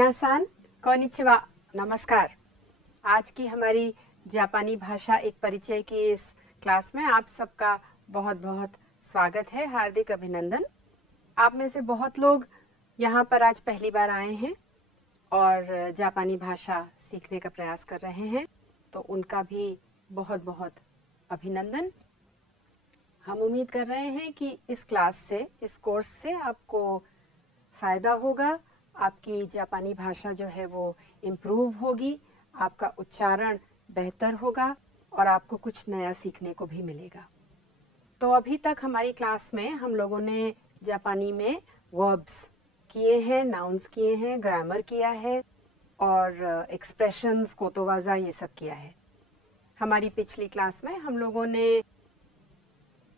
मिनासान konnichiwa, नमस्कार। आज की हमारी जापानी भाषा एक परिचय की इस क्लास में आप सबका बहुत बहुत स्वागत है, हार्दिक अभिनंदन। आप में से बहुत लोग यहाँ पर आज पहली बार आए हैं और जापानी भाषा सीखने का प्रयास कर रहे हैं, तो उनका भी बहुत बहुत अभिनंदन। हम उम्मीद कर रहे हैं कि इस क्लास से, इस कोर्स से आपको फ़ायदा होगा, आपकी जापानी भाषा जो है वो इम्प्रूव होगी, आपका उच्चारण बेहतर होगा और आपको कुछ नया सीखने को भी मिलेगा। तो अभी तक हमारी क्लास में हम लोगों ने जापानी में वर्ब्स किए हैं, नाउन्स किए हैं, ग्रामर किया है और एक्सप्रेशंस, कोतोवाजा ये सब किया है। हमारी पिछली क्लास में हम लोगों ने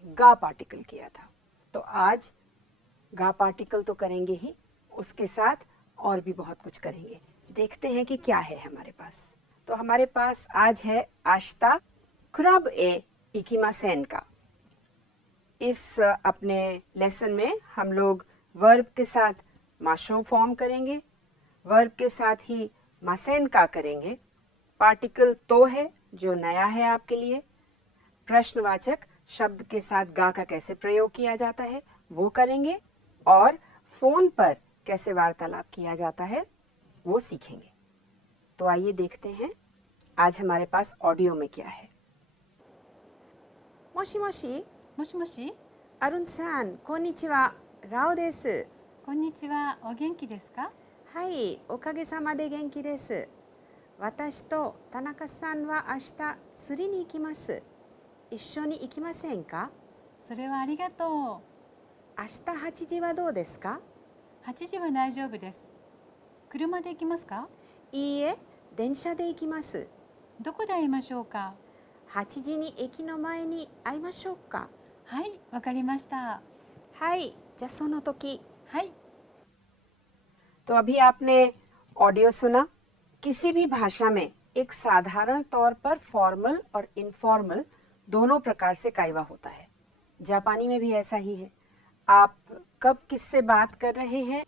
गा पार्टिकल किया था, तो आज गा पार्टिकल तो करेंगे ही, उसके साथ और भी बहुत कुछ करेंगे। देखते हैं कि क्या है हमारे पास। तो हमारे पास आज है आश्ता कुराब ए इकिमासेन का। इस अपने लेसन में हम लोग वर्ब के साथ माशो फॉर्म करेंगे, वर्ब के साथ ही मासेन का करेंगे, पार्टिकल तो है जो नया है आपके लिए, प्रश्नवाचक शब्द के साथ गा का कैसे प्रयोग किया जाता है वो करेंगे और फोन पर कैसे वार्तालाप किया जाता है वो सीखेंगे। तो आइए देखते हैं आज हमारे पास ऑडियो में क्या है। もしもし、もしもし、アルンさん、こんにちは。ラオです。こんにちは。お元気ですか？はい、おかげさまで元気です。私と田中さんは明日釣りに行きます。一緒に行きませんか？それはありがとう。明日8時はどうですか8時は大丈夫です。車で行きますか？いいえ、電車で行きます。どこで会いましょうか8時に駅の前に会いましょうかはい、わかりました。はい、じゃあその時。はい。 तो अभी आपने ऑडियो सुना। किसी भी भाषा में एक साधारण तौर पर फॉर्मल और इनफॉर्मल दोनों प्रकार से कायवा होता है। जापानी में भी ऐसा ही है। आप कब किससे बात कर रहे हैं,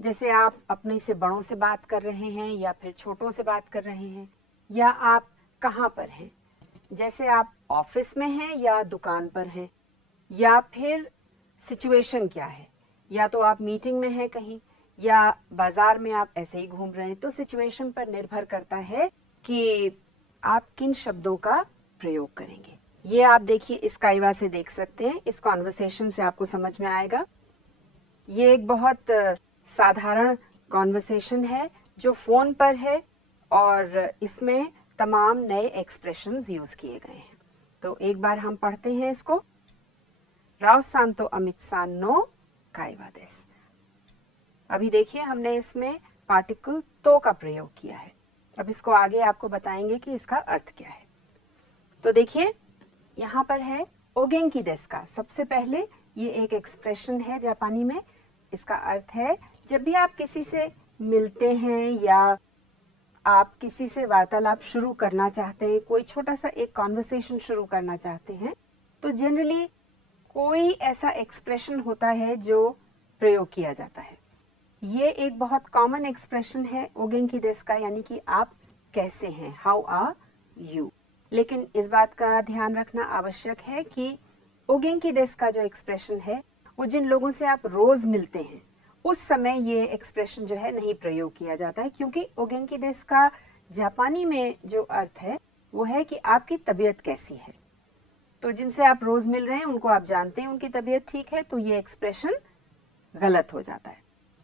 जैसे आप अपने से बड़ों से बात कर रहे हैं या फिर छोटों से बात कर रहे हैं, या आप कहाँ पर हैं, जैसे आप ऑफिस में हैं या दुकान पर हैं, या फिर सिचुएशन क्या है, या तो आप मीटिंग में हैं कहीं या बाजार में आप ऐसे ही घूम रहे हैं। तो सिचुएशन पर निर्भर करता है कि आप किन शब्दों का प्रयोग करेंगे। ये आप देखिए इस कायवा से देख सकते हैं, इस कॉन्वर्सेशन से आपको समझ में आएगा। ये एक बहुत साधारण कॉन्वर्सेशन है जो फोन पर है और इसमें तमाम नए एक्सप्रेशंस यूज किए गए हैं। तो एक बार हम पढ़ते हैं इसको। राव सान तो अमित सान नो कायवा देस। अभी देखिए हमने इसमें पार्टिकल तो का प्रयोग किया है। अब इसको आगे आपको बताएंगे कि इसका अर्थ क्या है। तो देखिए यहाँ पर है ओगेंकी देस का। सबसे पहले ये एक एक्सप्रेशन है जापानी में। इसका अर्थ है जब भी आप किसी से मिलते हैं या आप किसी से वार्तालाप शुरू करना चाहते हैं, कोई छोटा सा एक कॉन्वर्सेशन शुरू करना चाहते हैं, तो जनरली कोई ऐसा एक्सप्रेशन होता है जो प्रयोग किया जाता है। ये एक बहुत कॉमन एक्सप्रेशन है ओगेंकी देस का, यानी कि आप कैसे हैं, हाउ आर यू। लेकिन इस बात का ध्यान रखना आवश्यक है कि ओगेंकी देस का जो एक्सप्रेशन है वो जिन लोगों से आप रोज मिलते हैं उस समय ये एक्सप्रेशन जो है नहीं प्रयोग किया जाता है, क्योंकि ओगेंकी देस का जापानी में जो अर्थ है वो है कि आपकी तबीयत कैसी है। तो जिनसे आप रोज मिल रहे हैं उनको आप जानते हैं उनकी तबीयत ठीक है, तो ये एक्सप्रेशन गलत हो जाता है।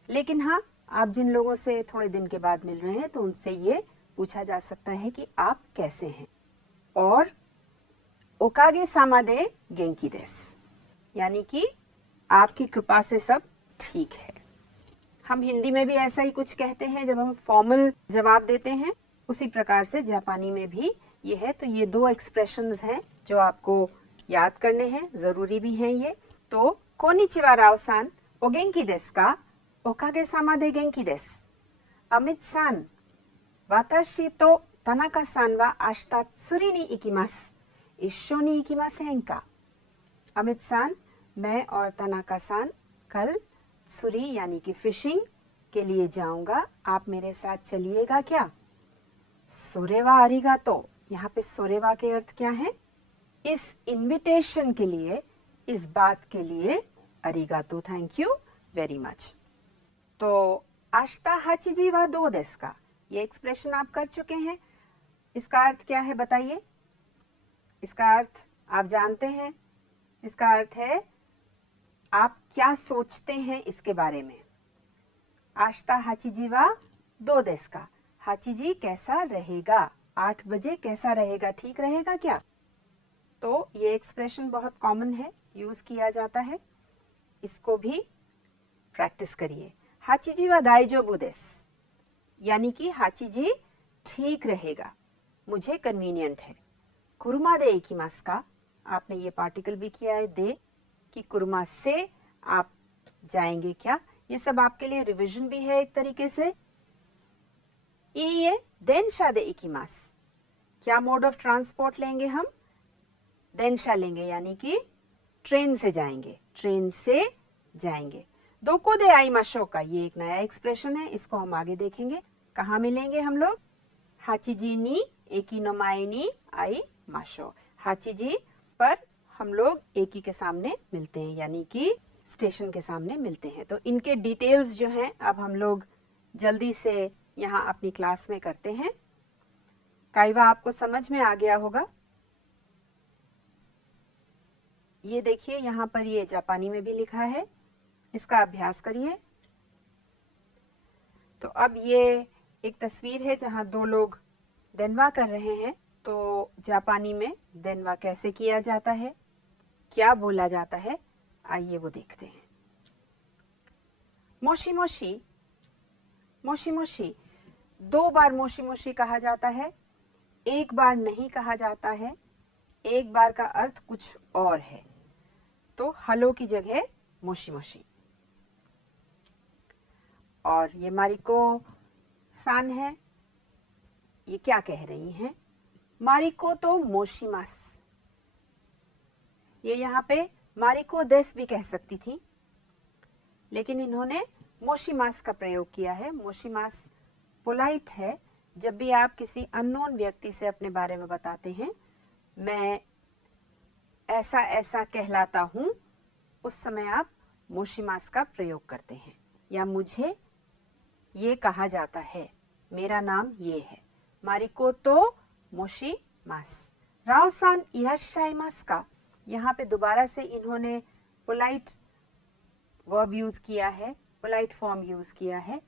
लेकिन हाँ, आप जिन लोगों से थोड़े दिन के बाद मिल रहे हैं तो उनसे ये पूछा जा सकता है कि आप कैसे हैं। और ओकागे सामा दे गेंकी देस, यानी कि आपकी कृपा से सब ठीक है। हम हिंदी में भी ऐसा ही कुछ कहते हैं जब हम फॉर्मल जवाब देते हैं, उसी प्रकार से जापानी में भी ये है। तो ये दो एक्सप्रेशंस हैं जो आपको याद करने हैं, जरूरी भी हैं ये। तो कोनिचिवा राव सान ओगेंकी देस का ओकागे सामा दे गेंकी देस। अमित सान, वाताशी तो तनाका सान वा आशिता त्सुरी नि इकिमासु। इश्शो नि इकिमासेन का? अमित सान, मैं और तनाका सान कल त्सुरी यानी कि फिशिंग के लिए जाऊंगा, आप मेरे साथ चलिएगा क्या? सोरेवा आरिगातो, यहाँ पे सोरेवा के अर्थ क्या है? इस इनविटेशन के लिए, इस बात के लिए अरिगातो, थैंक यू वेरी मच। तो आश्ता हाचिजी वा दो देस का, ये एक्सप्रेशन आप कर चुके हैं। इसका अर्थ क्या है बताइए? इसका अर्थ आप जानते हैं। इसका अर्थ है आप क्या सोचते हैं इसके बारे में। आश्ता हाचिजी वा दो देस का, हाचिजी कैसा रहेगा, 8 बजे कैसा रहेगा, ठीक रहेगा क्या? तो ये एक्सप्रेशन बहुत कॉमन है, यूज किया जाता है। इसको भी प्रैक्टिस करिए। हाचिजी वा दाइजोबु देसु, यानी कि हाचिजी ठीक रहेगा, मुझे कन्वीनियंट है। कुरुमा दे इकिमासु का, आपने ये पार्टिकल भी किया है दे, कि कुरुमा से आप जाएंगे क्या। ये सब आपके लिए रिवीजन भी है एक तरीके से। इए देनशा दे इकिमासु, क्या मोड ऑफ ट्रांसपोर्ट लेंगे हम? देनशा लेंगे, यानी कि ट्रेन से जाएंगे, ट्रेन से जाएंगे। दोको दे आइमाशो का, ये एक नया एक्सप्रेशन है, इसको हम आगे देखेंगे। कहाँ मिलेंगे हम लोग? हाचिजी नी एकी नो माए नी आइमाशो, हाचिजी पर हम लोग एकी के सामने मिलते हैं, यानी कि स्टेशन के सामने मिलते हैं। तो इनके डिटेल्स जो हैं अब हम लोग जल्दी से यहाँ अपनी क्लास में करते हैं। काइवा आपको समझ में आ गया होगा। ये देखिए यहाँ पर ये जापानी में भी लिखा है, इसका अभ्यास करिए। तो अब ये एक तस्वीर है जहाँ दो लोग देनवा कर रहे हैं। तो जापानी में देनवा कैसे किया जाता है, क्या बोला जाता है, आइए वो देखते हैं। मोशी मोशी, मोशी मोशी, 2 बार मोशी मोशी कहा जाता है, एक बार नहीं कहा जाता है। एक बार का अर्थ कुछ और है, तो हलो की जगह मोशी मोशी। और ये मारिको सान है, ये क्या कह रही हैं? मारिको तो मोशिमास, ये यहाँ पे मारिको देस भी कह सकती थी, लेकिन इन्होंने मोशिमास का प्रयोग किया है। मोशिमास पोलाइट है। जब भी आप किसी अननोन व्यक्ति से अपने बारे में बताते हैं, मैं ऐसा ऐसा कहलाता हूँ, उस समय आप मोशिमास का प्रयोग करते हैं। या मुझे ये कहा जाता है, मेरा नाम ये है। मारिको तो मोशिमास। राओ-सान इराश्शाइमासु का, यहाँ पे दोबारा से इन्होंने पोलाइट वर्ब यूज किया है, पोलाइट फॉर्म यूज किया है।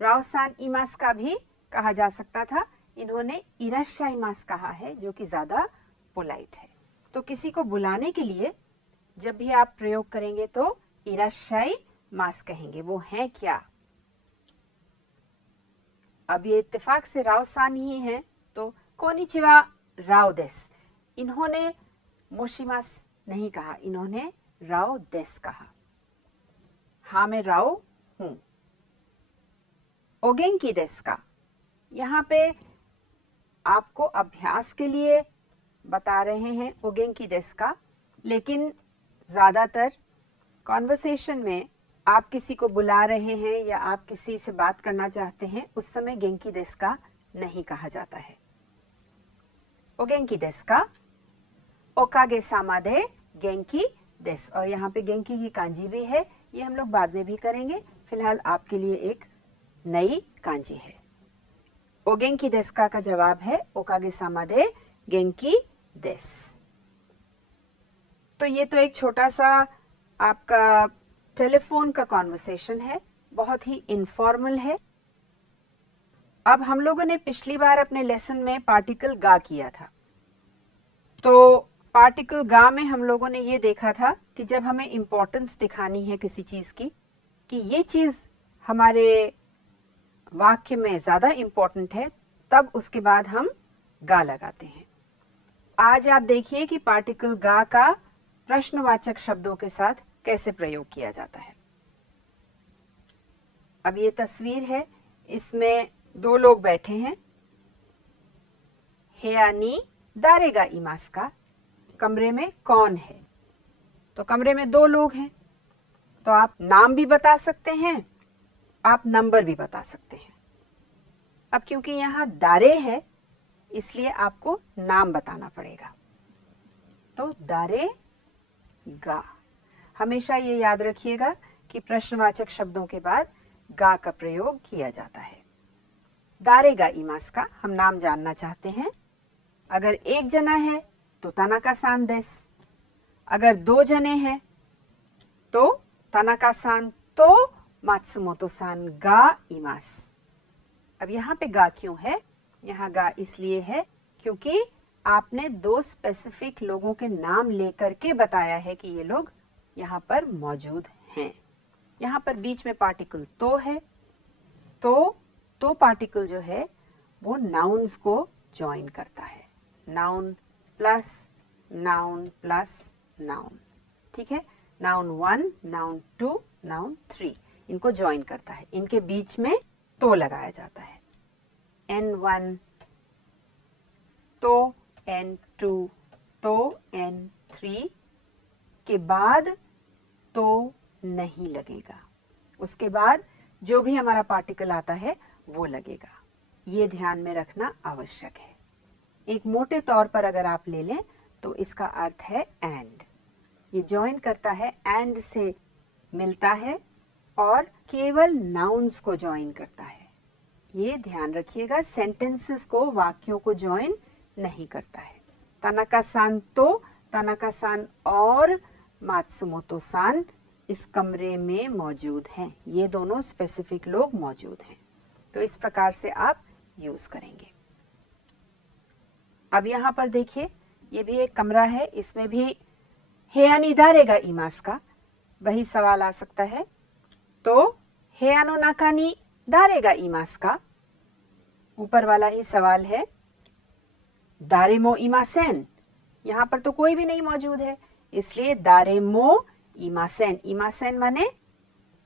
राओ-सान इमास का भी कहा जा सकता था, इन्होंने इराश्शाइमास कहा है, जो कि ज्यादा पोलाइट है। तो किसी को बुलाने के लिए जब भी आप प्रयोग करेंगे तो इराश्शाइमास कहेंगे। वो है क्या? अब ये इत्तेफाक से राओ-सान ही है, तो कोनिचिवा राओ देस। इन्होंने मोशिमास नहीं कहा, इन्होंने राओ देस कहा। हाँ, मैं राओ हूं। ओगेंकी देस का, यहाँ पे आपको अभ्यास के लिए बता रहे हैं ओगेंकी देस का, लेकिन ज्यादातर कॉन्वर्सेशन में आप किसी को बुला रहे हैं या आप किसी से बात करना चाहते हैं, उस समय गेंकी देस का नहीं कहा जाता है। ओगेंकी देस का, ओकागे सामा दे गेंकी देस। और यहाँ पे गेंकी की कांजी भी है, ये हम लोग बाद में भी करेंगे। फिलहाल आपके लिए एक नई कांजी है। ओगेंकी देस का जवाब है ओकागे सामा दे गेंकी देस। तो ये तो एक छोटा सा आपका टेलीफोन का कॉन्वर्सेशन है, बहुत ही इनफॉर्मल है। अब हम लोगों ने पिछली बार अपने लेसन में पार्टिकल गा किया था। तो पार्टिकल गा में हम लोगों ने ये देखा था कि जब हमें इंपॉर्टेंस दिखानी है किसी चीज की, कि ये चीज हमारे वाक्य में ज्यादा इंपॉर्टेंट है, तब उसके बाद हम गा लगाते हैं। आज आप देखिए कि पार्टिकल गा का प्रश्नवाचक शब्दों के साथ कैसे प्रयोग किया जाता है। अब ये तस्वीर है, इसमें 2 लोग बैठे हैं। हेयानी दारेगा इमास का, कमरे में कौन है? तो कमरे में 2 लोग हैं, तो आप नाम भी बता सकते हैं आप नंबर भी बता सकते हैं। अब क्योंकि यहाँ दारे है इसलिए आपको नाम बताना पड़ेगा। तो दारे गा। हमेशा ये याद रखिएगा कि प्रश्नवाचक शब्दों के बाद गा का प्रयोग किया जाता है। दारेगा इमास का हम नाम जानना चाहते हैं। अगर एक जना है तो तानाका सान देस। अगर दो जने हैं तो तानाका सान तो मात्सुमोतो सान गा इमास। अब यहाँ पे गा क्यों है? यहाँ गा इसलिए है क्योंकि आपने दो स्पेसिफिक लोगों के नाम लेकर के बताया है कि ये लोग यहाँ पर मौजूद हैं। यहाँ पर बीच में पार्टिकल तो है, तो पार्टिकल जो है वो नाउन्स को ज्वाइन करता है। Noun plus noun plus noun, ठीक है। नाउन 1, नाउन 2, नाउन 3 इनको ज्वाइन करता है। इनके बीच में तो लगाया जाता है। N1 तो N2 तो N3 के बाद तो नहीं लगेगा। उसके बाद जो भी हमारा पार्टिकल आता है वो लगेगा। ये ध्यान में रखना आवश्यक है। एक मोटे तौर पर अगर आप ले लें तो इसका अर्थ है एंड। ये ज्वाइन करता है, एंड से मिलता है और केवल नाउन्स को ज्वाइन करता है। ये ध्यान रखिएगा, सेंटेंसेस को, वाक्यों को ज्वाइन नहीं करता है। तानाका सान तो तानाका सान और मात्सुमोतो सान इस कमरे में मौजूद हैं। ये दोनों स्पेसिफिक लोग मौजूद हैं। तो इस प्रकार से आप यूज करेंगे। अब यहाँ पर देखिए, ये भी एक कमरा है, इसमें भी हेयानी दारेगा इमास का वही सवाल आ सकता है। तो हेयानो नाकानी दारेगा इमास का ऊपर वाला ही सवाल है। दारेमो इमासेन, यहाँ पर तो कोई भी नहीं मौजूद है, इसलिए दारेमो इमासेन। इमासेन माने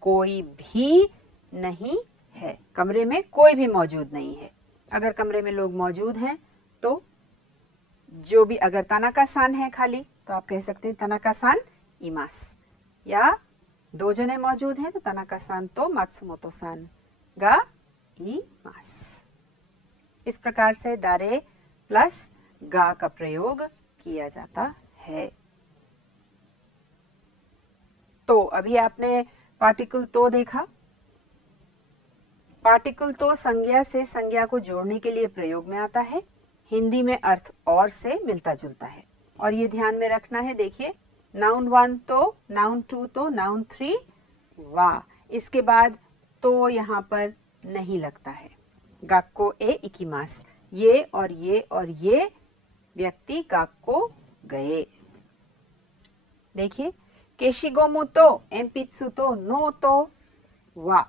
कोई भी नहीं है, कमरे में कोई भी मौजूद नहीं है। अगर कमरे में लोग मौजूद हैं तो जो भी, अगर तानाका सान है खाली तो आप कह सकते हैं तानाका सान इमास, या दो जने मौजूद हैं तो तानाका सान तो मात्सुमोतो सान गा इमास। इस प्रकार से दारे प्लस गा का प्रयोग किया जाता है। तो अभी आपने पार्टिकल तो देखा। पार्टिकल तो संज्ञा से संज्ञा को जोड़ने के लिए प्रयोग में आता है। हिंदी में अर्थ और से मिलता जुलता है और ये ध्यान में रखना है। देखिए, नाउन 1 तो, नाउन 2 तो, नाउन 3 वा। इसके बाद तो यहाँ पर नहीं लगता है। गाक्को ए इकिमास, ये और ये और ये व्यक्ति गाक्को गए। देखिए, केशिगोमु तो एम्पित्सु तो नो तो वा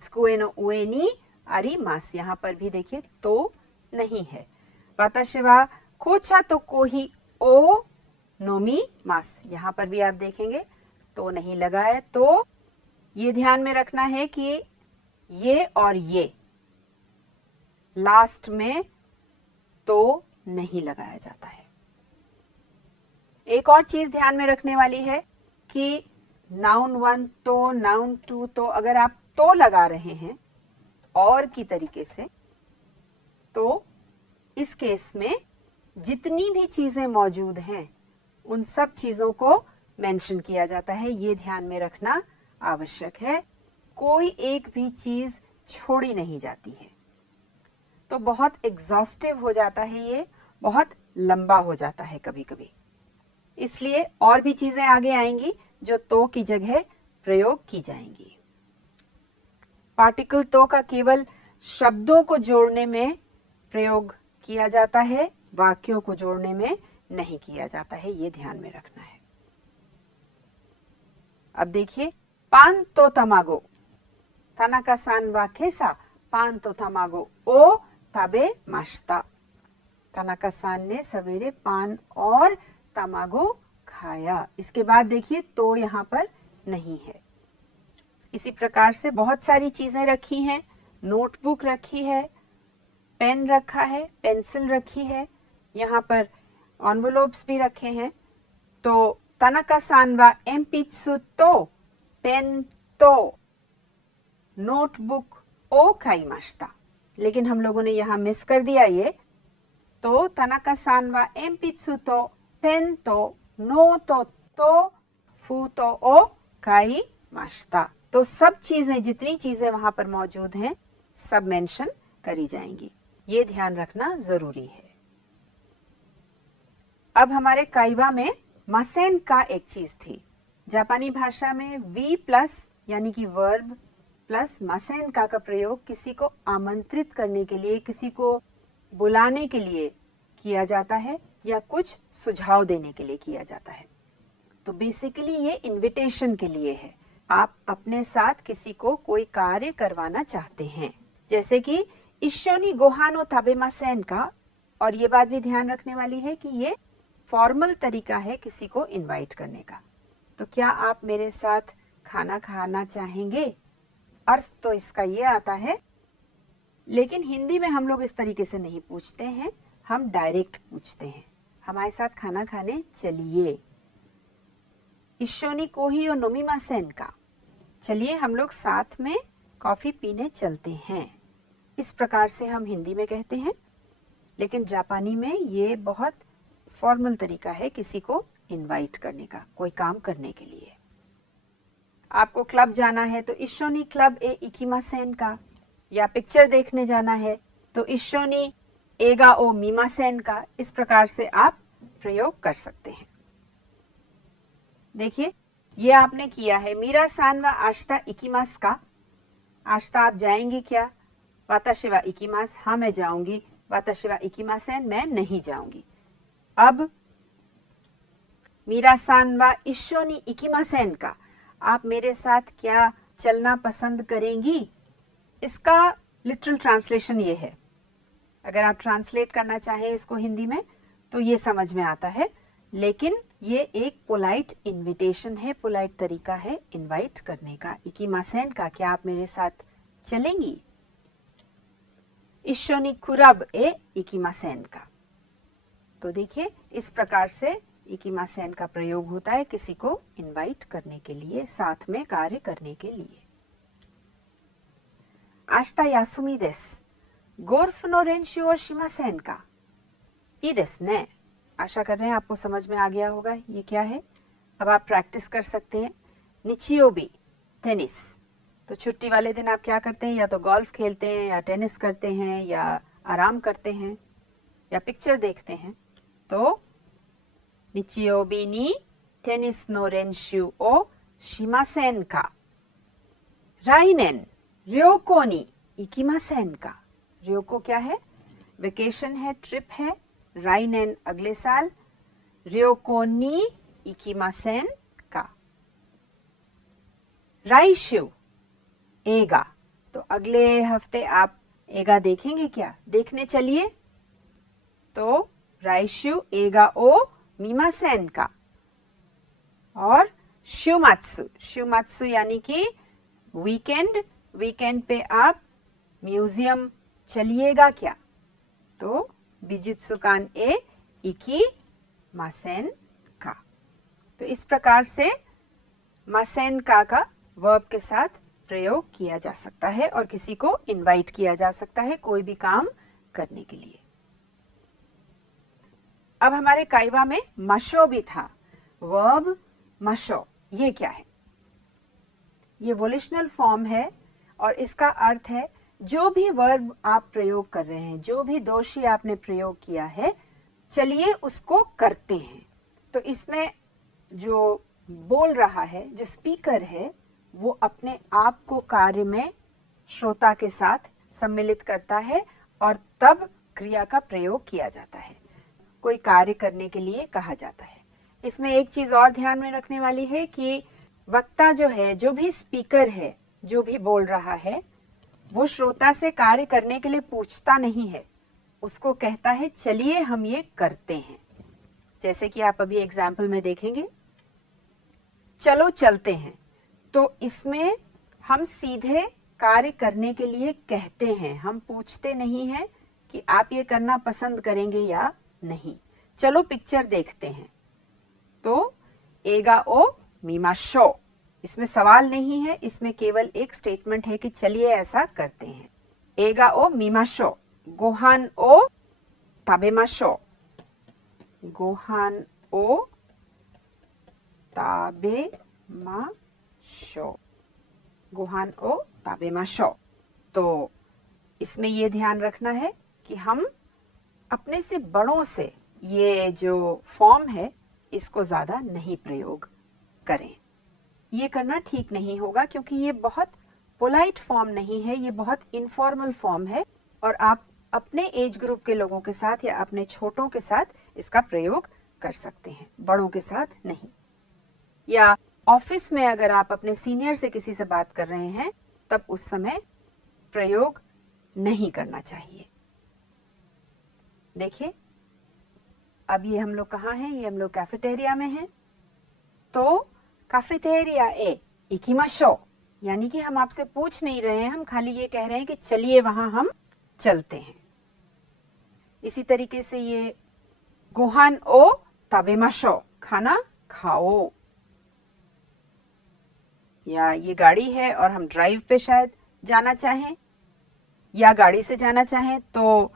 त्सुकुए नो उए नि आरिमास, यहाँ पर भी देखिए तो नहीं है। वाताशी वा कोचा तो कोही ओ नोमी मास, यहाँ पर भी आप देखेंगे तो नहीं लगा है। तो ये ध्यान में रखना है कि ये और ये लास्ट में तो नहीं लगाया जाता है। एक और चीज ध्यान में रखने वाली है कि नाउन 1 तो, नाउन 2 तो, अगर आप तो लगा रहे हैं और की तरीके से, तो इस केस में जितनी भी चीजें मौजूद हैं उन सब चीजों को मेंशन किया जाता है। ये ध्यान में रखना आवश्यक है। कोई एक भी चीज छोड़ी नहीं जाती है। तो बहुत एग्जॉस्टिव हो जाता है, ये बहुत लंबा हो जाता है कभी कभी, इसलिए और भी चीजें आगे आएंगी जो तो की जगह प्रयोग की जाएंगी। पार्टिकल तो का केवल शब्दों को जोड़ने में प्रयोग किया जाता है, वाक्यों को जोड़ने में नहीं किया जाता है। ये ध्यान में रखना है। अब देखिए, पान तो तमागो, तानाका सान वा केसा पान तो तमागो ओ ताबे माशिता। तानाका सान ने सवेरे पान और तमागो खाया। इसके बाद देखिए तो यहाँ पर नहीं है। इसी प्रकार से बहुत सारी चीजें रखी हैं। नोटबुक रखी है, पेन रखा है, पेंसिल रखी है, यहाँ पर एनवेलोप्स भी रखे हैं। तो तानाका सान वा एम्पित्सु तो पेन तो नोटबुक ओ खाइमाशिता। लेकिन हम लोगों ने यहाँ मिस कर दिया ये। तो तनाका सान वा एम्पित्सु तो पेन तो नोटो तो फूतो ओ खाइमाशिता। तो सब चीजें, जितनी चीजें वहां पर मौजूद हैं, सब मेंशन करी जाएंगी। ये ध्यान रखना जरूरी है। अब हमारे काइवा में मसेन का एक चीज थी। जापानी भाषा में वी प्लस यानी कि वर्ब प्लस मसेन का प्रयोग किसी को आमंत्रित करने के लिए, किसी को बुलाने के लिए किया जाता है या कुछ सुझाव देने के लिए किया जाता है। तो बेसिकली ये इनविटेशन के लिए है। आप अपने साथ किसी को कोई कार्य करवाना चाहते हैं, जैसे कि इशोनी गोहानो ताबेमासेन का। और ये बात भी ध्यान रखने वाली है कि ये फॉर्मल तरीका है किसी को इनवाइट करने का। तो क्या आप मेरे साथ खाना खाना चाहेंगे? अर्थ तो इसका ये आता है, लेकिन हिंदी में हम लोग इस तरीके से नहीं पूछते हैं, हम डायरेक्ट पूछते हैं, हमारे साथ खाना खाने चलिए। इशोनी कोहियो नोमिमासेन का, चलिए हम लोग साथ में कॉफी पीने चलते हैं। इस प्रकार से हम हिंदी में कहते हैं, लेकिन जापानी में ये बहुत फॉर्मल तरीका है किसी को इनवाइट करने का, कोई काम करने के लिए। आपको क्लब जाना है तो इशोनी क्लब ए इकिमासेन का, या पिक्चर देखने जाना है तो इशोनी एगा ओ मीमासेन का। इस प्रकार से आप प्रयोग कर सकते हैं। देखिए ये आपने किया है। मीरा सान वा आश्ता इकिमास का, आश्ता आप जाएंगी क्या? वाताशी वा इकिमास, हाँ मैं जाऊंगी। वाताशी वा इकिमासेन, मैं नहीं जाऊंगी। अब मीरा सान वा इशोनी इकिमासेन का, आप मेरे साथ क्या चलना पसंद करेंगी? इसका लिटरल ट्रांसलेशन ये है। अगर आप ट्रांसलेट करना चाहें इसको हिंदी में तो ये समझ में आता है, लेकिन ये एक पोलाइट इनविटेशन है, पोलाइट तरीका है इनवाइट करने का। इकिमासेन का, क्या आप मेरे साथ चलेंगी? इशोनी कुराब ए इकिमासेन का। तो देखिए इस प्रकार से इकिमासेन का प्रयोग होता है किसी को इनवाइट करने के लिए, साथ में कार्य करने के लिए। आश्ता यासुमी देस, गोल्फ नो रेंशु ओ शिमासेन का। ई देसु ने। आशा कर रहे हैं आपको समझ में आ गया होगा ये क्या है। अब आप प्रैक्टिस कर सकते हैं। निचियोबी टेनिस, तो छुट्टी वाले दिन आप क्या करते हैं? या तो गोल्फ खेलते हैं, या टेनिस करते हैं, या आराम करते हैं, या पिक्चर देखते हैं। तो निचियोबी नी टेनिस नो रेंशु ओ शिमासेन का। राइनेन ryoko ni ikimasen का। ryoko क्या है? वेकेशन है, ट्रिप है। राइनेन अगले साल, ryoko ni ikimasen का। राइशु एगा, तो अगले हफ्ते आप एगा देखेंगे क्या? देखने चलिए। तो राइशु एगा ओ मीमासेन का। और शुमात्सु, शुमात्सु यानी कि वीकेंड, वीकेंड पे आप म्यूजियम चलिएगा क्या? तो बिजुत्सुकान ए इकी मासेन का। तो इस प्रकार से मासेन का वर्ब के साथ प्रयोग किया जा सकता है और किसी को इनवाइट किया जा सकता है कोई भी काम करने के लिए। अब हमारे काइवा में मशो भी था। वर्ब मशो, ये क्या है? ये वोलिशनल फॉर्म है और इसका अर्थ है जो भी वर्ब आप प्रयोग कर रहे हैं, जो भी दोषी आपने प्रयोग किया है, चलिए उसको करते हैं। तो इसमें जो बोल रहा है, जो स्पीकर है, वो अपने आप को कार्य में श्रोता के साथ सम्मिलित करता है और तब क्रिया का प्रयोग किया जाता है, कोई कार्य करने के लिए कहा जाता है। इसमें एक चीज और ध्यान में रखने वाली है कि वक्ता जो है, जो भी स्पीकर है, जो भी बोल रहा है, वो श्रोता से कार्य करने के लिए पूछता नहीं है, उसको कहता है चलिए हम ये करते हैं। जैसे कि आप अभी एग्जाम्पल में देखेंगे, चलो चलते हैं। तो इसमें हम सीधे कार्य करने के लिए कहते हैं, हम पूछते नहीं हैं कि आप ये करना पसंद करेंगे या नहीं। चलो पिक्चर देखते हैं। तो एगा ओ मीमाशो, इसमें सवाल नहीं है, इसमें केवल एक स्टेटमेंट है कि चलिए ऐसा करते हैं। एगा ओ मीमाशो, गोहान ओ ताबेमाशो, गोहान ओ ताबेमाशो, गोहान ओ ताबेमाशो। तो इसमें ये ध्यान रखना है कि हम अपने से बड़ों से ये जो फॉर्म है इसको ज़्यादा नहीं प्रयोग करें। ये करना ठीक नहीं होगा क्योंकि ये बहुत पोलाइट फॉर्म नहीं है, ये बहुत इनफॉर्मल फॉर्म है और आप अपने एज ग्रुप के लोगों के साथ या अपने छोटों के साथ इसका प्रयोग कर सकते हैं, बड़ों के साथ नहीं। या ऑफिस में अगर आप अपने सीनियर से किसी से बात कर रहे हैं तब उस समय प्रयोग नहीं करना चाहिए। देखिए अब ये हम लोग कहाँ हैं, ये हम लोग कैफेटेरिया में हैं। तो कैफेटेरिया ए इकिमाशो, यानी कि हम आपसे पूछ नहीं रहे हैं, हम खाली ये कह रहे हैं कि चलिए वहां हम चलते हैं। इसी तरीके से ये गोहान ओ ताबेमाशो, खाना खाओ। या ये गाड़ी है और हम ड्राइव पे शायद जाना चाहें या गाड़ी से जाना चाहें तो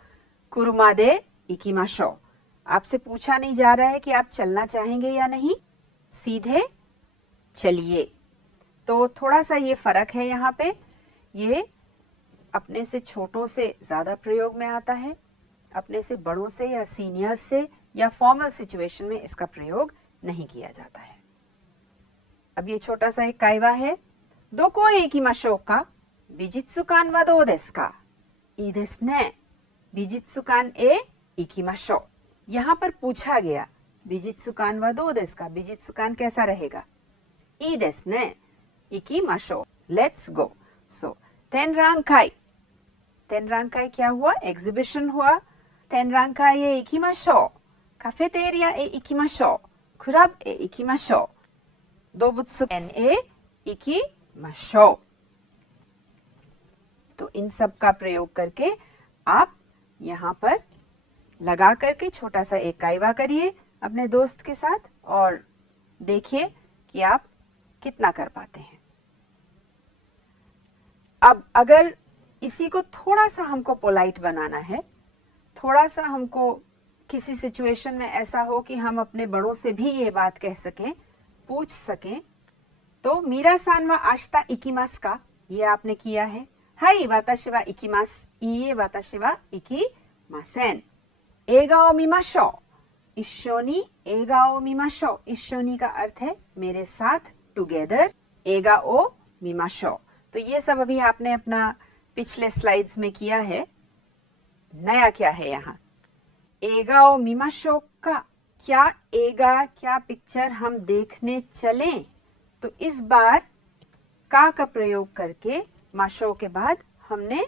कुरुमा दे इकिमाशो, आपसे पूछा नहीं जा रहा है कि आप चलना चाहेंगे या नहीं, सीधे चलिए। तो थोड़ा सा ये फर्क है यहाँ पे, ये अपने से छोटों से ज़्यादा प्रयोग में आता है, अपने से बड़ों से या सीनियर्स से या फॉर्मल सिचुएशन में इसका प्रयोग नहीं किया जाता है। अब ये छोटा सा एक काइवा है, दोको ए इकिमाशो का, बिजित्सुकान वा दो देसु का, ई देसु ने, बिजित्सुकान ए इकिमाशो। यहाँ पर पूछा गया बिजित्सुकान वा दो देसु का, बिजित्सुकान कैसा रहेगा, ई देसु ने, इकिमाशो, लेट्स गो। सो तेनरांकाई, तेनरांकाई क्या हुआ, एग्जिबिशन हुआ। तेनरांकाई ए इकिमाशो, काफेटेरिया ए इकिमाशो, क्लब ए इकिमाशो, दोबुत्सुकेन ए इकिमाशो। तो इन सब का प्रयोग करके आप यहाँ पर लगा करके छोटा सा एक काइवा करिए अपने दोस्त के साथ और देखिए कि आप कितना कर पाते हैं। अब अगर इसी को थोड़ा सा हमको पोलाइट बनाना है, थोड़ा सा हमको किसी सिचुएशन में ऐसा हो कि हम अपने बड़ों से भी ये बात कह सकें, पूछ सकें, तो मीरा सान वा आशिता इकिमास का, ये आपने किया है। हाई वाताशी वा इकिमास, इए वाताशी वा इकिमासेन। एगा ओ मिमाशो, इशोनी एगा ओ मिमाशो। इशोनी का अर्थ है मेरे साथ, टुगेदर। एगा ओ मिमाशो, तो ये सब अभी आपने अपना पिछले स्लाइड्स में किया है। नया क्या है यहाँ, एगा ओ मिमाशो का, क्या एगा, क्या पिक्चर हम देखने चलें। तो इस बार का प्रयोग करके माशो के बाद हमने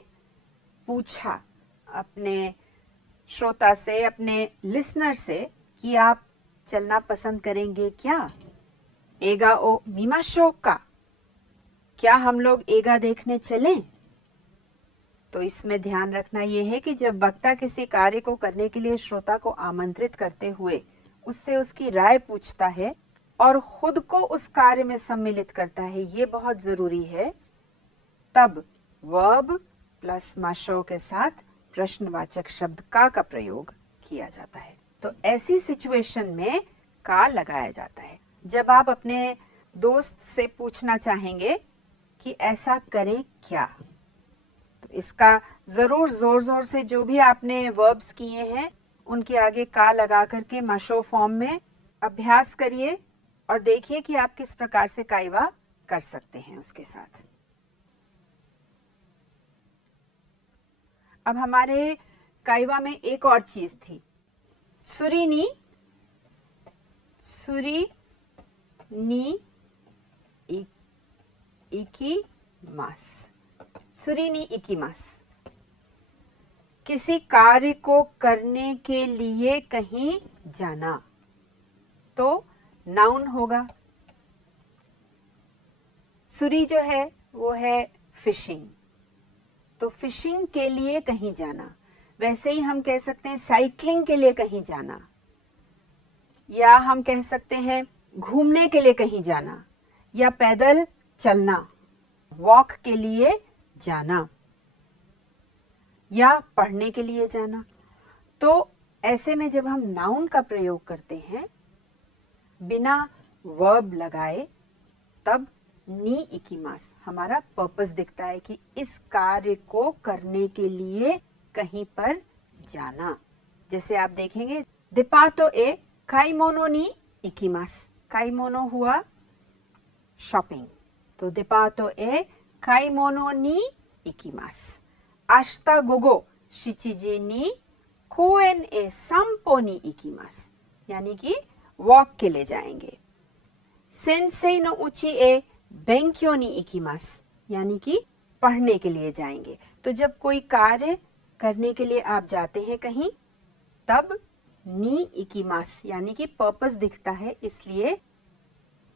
पूछा अपने श्रोता से, अपने लिसनर से कि आप चलना पसंद करेंगे क्या। एगा ओ मिमाशो का, क्या हम लोग एगा देखने चलें। तो इसमें ध्यान रखना यह है कि जब वक्ता किसी कार्य को करने के लिए श्रोता को आमंत्रित करते हुए उससे उसकी राय पूछता है और खुद को उस कार्य में सम्मिलित करता है, ये बहुत जरूरी है, तब वर्ब प्लस माशो के साथ प्रश्नवाचक शब्द का प्रयोग किया जाता है। तो ऐसी सिचुएशन में का लगाया जाता है। जब आप अपने दोस्त से पूछना चाहेंगे कि ऐसा करें क्या, तो इसका जरूर जोर जोर से जो भी आपने वर्ब्स किए हैं उनके आगे का लगा करके माशो फॉर्म में अभ्यास करिए और देखिए कि आप किस प्रकार से काइवा कर सकते हैं उसके साथ। अब हमारे काइवा में एक और चीज थी, सुरीनी, सुरी नी इकिमास, सुरीनी इकिमास, किसी कार्य को करने के लिए कहीं जाना, तो नाउन होगा। सुरी जो है वो है फिशिंग, तो फिशिंग के लिए कहीं जाना। वैसे ही हम कह सकते हैं साइकिलिंग के लिए कहीं जाना, या हम कह सकते हैं घूमने के लिए कहीं जाना, या पैदल चलना, वॉक के लिए जाना या पढ़ने के लिए जाना। तो ऐसे में जब हम नाउन का प्रयोग करते हैं बिना वर्ब लगाए, तब नी इकिमास हमारा पर्पस दिखता है कि इस कार्य को करने के लिए कहीं पर जाना। जैसे आप देखेंगे डिपार्टो ए काइमोनो नी इकिमास, काइमोनो हुआ शॉपिंग, तो डिपार्टो ए काइमोनो नी इकिमास। आश्ता गोगो शिचिजी नी कोएन ए संपो नी इकिमास, यानी कि वॉक के लिए जाएंगे। सेंसेई नो उची ए बेंक्यो नी इकिमास, यानी कि पढ़ने के लिए जाएंगे। तो जब कोई कार्य करने के लिए आप जाते हैं कहीं, तब नी इकिमास यानी कि पर्पस दिखता है, इसलिए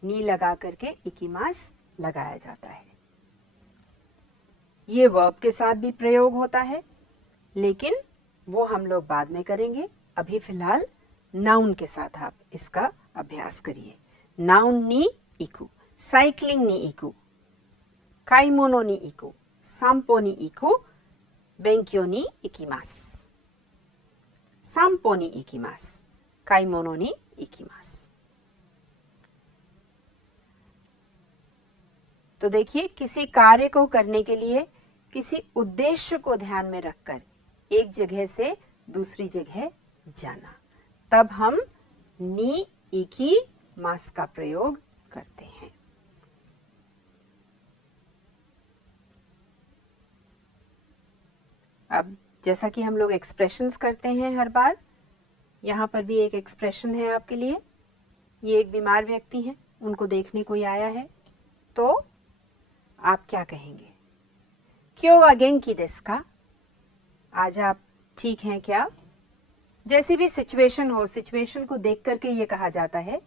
नी लगा करके इकिमास लगाया जाता है। ये वर्ब के साथ भी प्रयोग होता है, लेकिन वो हम लोग बाद में करेंगे। अभी फिलहाल नाउन के साथ आप इसका अभ्यास करिए। नाउन नी इकु, साइक्लिंग नी इकु, काइमोनो नी इकु, संपो नी इकु, बेंक्यो नी इकिमास। संपो नी इकिमास, काइमोनो नी इकिमास। तो देखिए, किसी कार्य को करने के लिए किसी उद्देश्य को ध्यान में रखकर एक जगह से दूसरी जगह जाना, तब हम नी इकी मास का प्रयोग करते हैं। अब जैसा कि हम लोग एक्सप्रेशंस करते हैं हर बार, यहाँ पर भी एक एक्सप्रेशन है आपके लिए। ये एक बीमार व्यक्ति हैं, उनको देखने कोई आया है, तो आप क्या कहेंगे? क्यों वा गेंकी देसु का? आज आप ठीक हैं क्या? जैसी भी सिचुएशन हो, सिचुएशन को देख करके ये कहा जाता है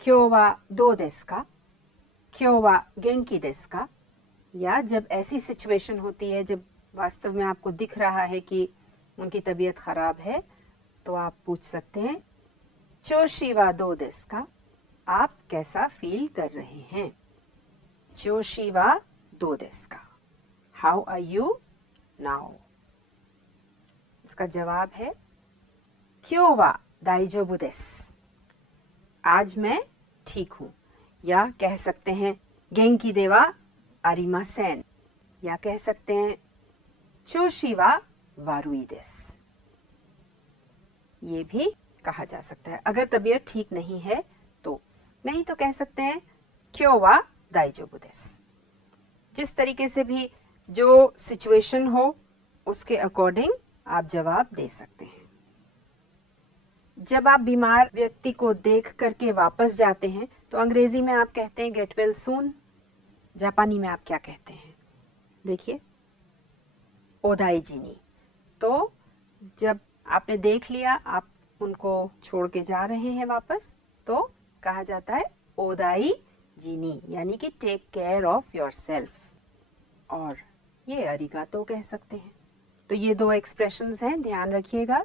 क्यों वा दो देसु का, क्यों वा गेंकी देसु का। या जब ऐसी सिचुएशन होती है जब वास्तव में आपको दिख रहा है कि उनकी तबीयत खराब है, तो आप पूछ सकते हैं चोशी वा दो देसु का, आप कैसा फील कर रहे हैं? चोशी वा दो देसु का, हाउ आर यू नाउ? इसका जवाब है क्यों वा दाइजोबु देसु, आज मैं ठीक हूं। या कह सकते हैं गेंकी देवा आरिमासेन, या कह सकते हैं चोशी वा वारुई देसु। ये भी कहा जा सकता है अगर तबीयत ठीक नहीं है तो। नहीं तो कह सकते हैं क्यों वा दाइजोबु देसु। जिस तरीके से भी जो सिचुएशन हो उसके अकॉर्डिंग आप जवाब दे सकते हैं। जब आप बीमार व्यक्ति को देख करके वापस जाते हैं तो अंग्रेजी में आप कहते हैं गेट वेल सून। जापानी में आप क्या कहते हैं? देखिए, ओदाइजिनी। तो जब आपने देख लिया, आप उनको छोड़ के जा रहे हैं वापस, तो कहा जाता है ओदाइजिनी, यानी कि टेक केयर ऑफ योरसेल्फ। और ये अरिगातो कह सकते हैं। तो ये दो एक्सप्रेशंस हैं, ध्यान रखिएगा।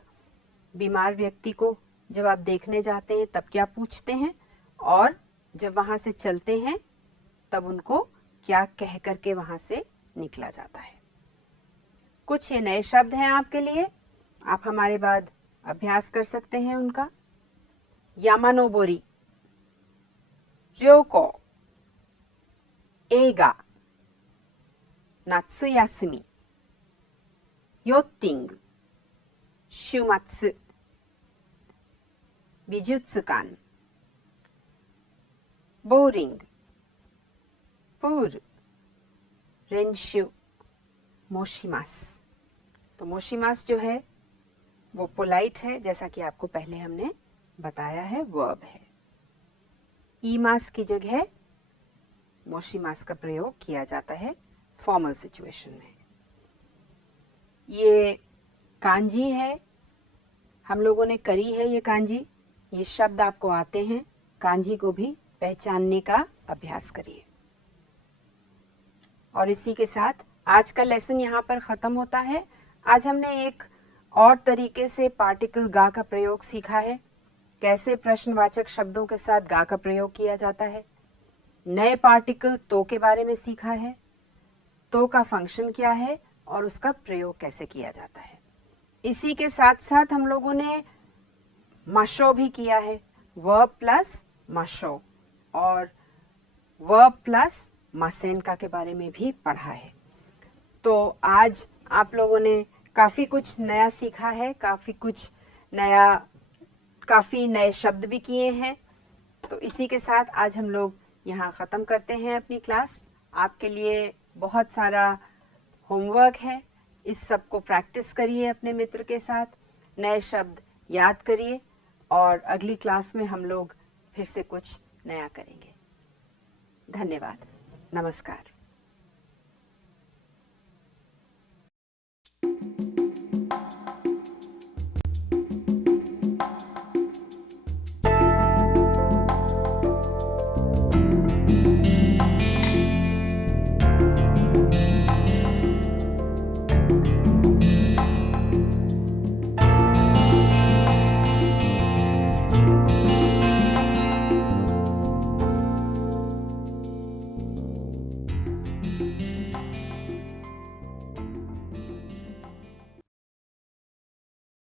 बीमार व्यक्ति को जब आप देखने जाते हैं तब क्या पूछते हैं, और जब वहां से चलते हैं तब उनको क्या कह करके वहां से निकला जाता है। कुछ ये नए शब्द हैं आपके लिए, आप हमारे बाद अभ्यास कर सकते हैं उनका। यामानोबोरी, र्योको, एगा, नात्सुयासुमी, योत्तिंग, शुमात्सु, बिजुत्सुकान, बोरिंग, पूर, रेंशु, मोशिमास। तो मोशिमास जो है वो पोलाइट है, जैसा कि आपको पहले हमने बताया है, वर्ब है। ईमास की जगह मोशिमास का प्रयोग किया जाता है फॉर्मल सिचुएशन में। ये कांजी है, हम लोगों ने करी है ये कांजी। ये शब्द आपको आते हैं, कांजी को भी पहचानने का अभ्यास करिए। और इसी के साथ आज का लेसन यहाँ पर ख़त्म होता है। आज हमने एक और तरीके से पार्टिकल गा का प्रयोग सीखा है। कैसे प्रश्नवाचक शब्दों के साथ गा का प्रयोग किया जाता है, नए पार्टिकल तो के बारे में सीखा है, तो का फंक्शन क्या है और उसका प्रयोग कैसे किया जाता है। इसी के साथ साथ हम लोगों ने माशो भी किया है, वर्ब प्लस माशो और वर्ब प्लस मासेनका के बारे में भी पढ़ा है। तो आज आप लोगों ने काफ़ी कुछ नया सीखा है, काफ़ी नए शब्द भी किए हैं। तो इसी के साथ आज हम लोग यहाँ ख़त्म करते हैं अपनी क्लास। आपके लिए बहुत सारा होमवर्क है, इस सब को प्रैक्टिस करिए अपने मित्र के साथ, नए शब्द याद करिए और अगली क्लास में हम लोग फिर से कुछ नया करेंगे। धन्यवाद, नमस्कार।